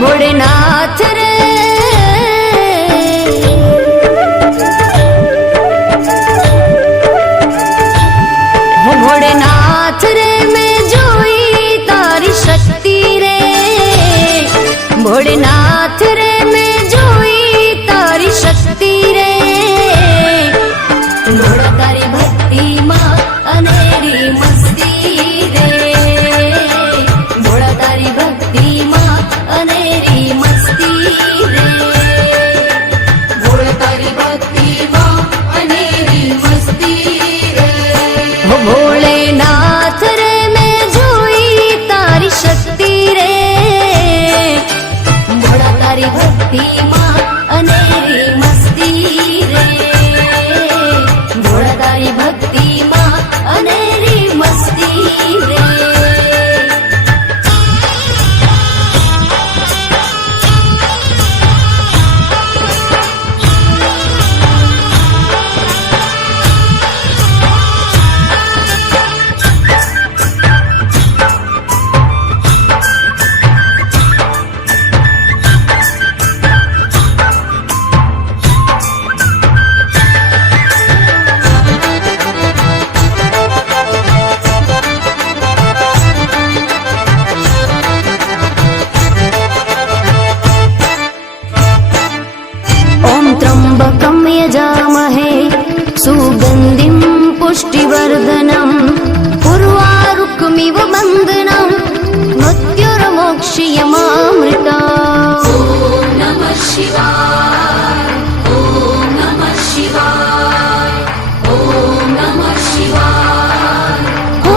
भोलेनाथ रे भोलेनाथ रे मैं जोई तारी शक्ति रे भोलेनाथ रे मैं जोई तारी शक्ति रे भोला तारी भक्ति मां अनेरी मस्ती रे भोला तारी भक्ति मां अनेरी मस्ती रे भोला तारी भक्ति मां अनेरी मस्ती रे भोलेनाथ रे मैं जोई तारी शक्ति रे भोला तारी भक्ति मां अनेरी मस्ती रे भोला तारी भक्ति मां अनेरी मस्ती रे त्र्यम्बकं यजामहे सुगन्धिं पुष्टिवर्धनम् उर्वारुकमिव बन्धनं मृत्युर्मोक्षयमामृता ॐ नमः शिवाय ॐ नमः शिवाय ॐ नमः शिवाय ॐ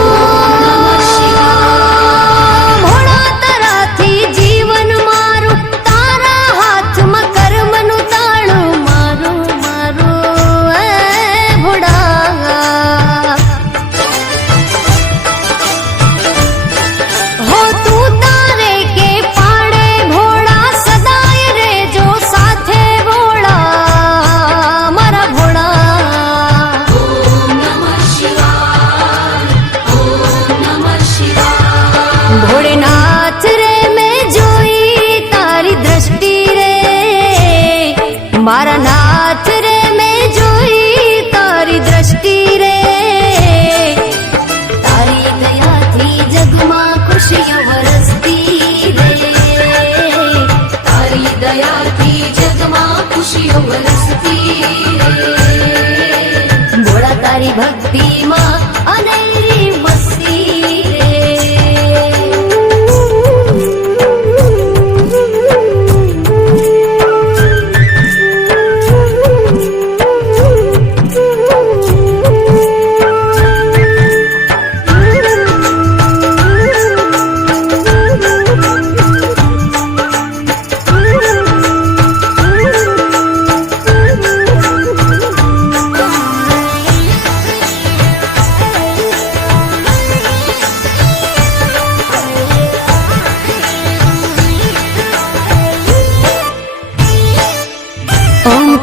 नमः शिवाय भोळा तराथी जीवन मारू तारा हाथમાં કર્મનું તાળું મારું મારું એ ભોળા હો તું તારે કે પાડે ભોળા સદાય રેજો સાથે ભોળા મારા ભોળા ઓમ નમઃ શિવાય ઓમ નમઃ શિવાય ભોળેનાથ રે મેં જોઈ તારી દ્રષ્ટિ રે મારા નાથ રે મેં જોઈ તારી દ્રષ્ટિ રે તારી દયાથી જગમાં ખુશીઓ વરસતી રે તારી દયાથી જગમાં ખુશીઓ વરસતી રે ભોળા તારી ભક્તિમાં અનેરી મસ્તી રે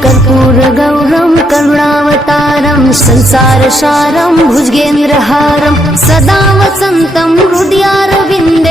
कर्पूरगौरं करुणावतारं संसारसारं भुजगेन्द्रहारं सदा वसन्तं हृदयारविन्द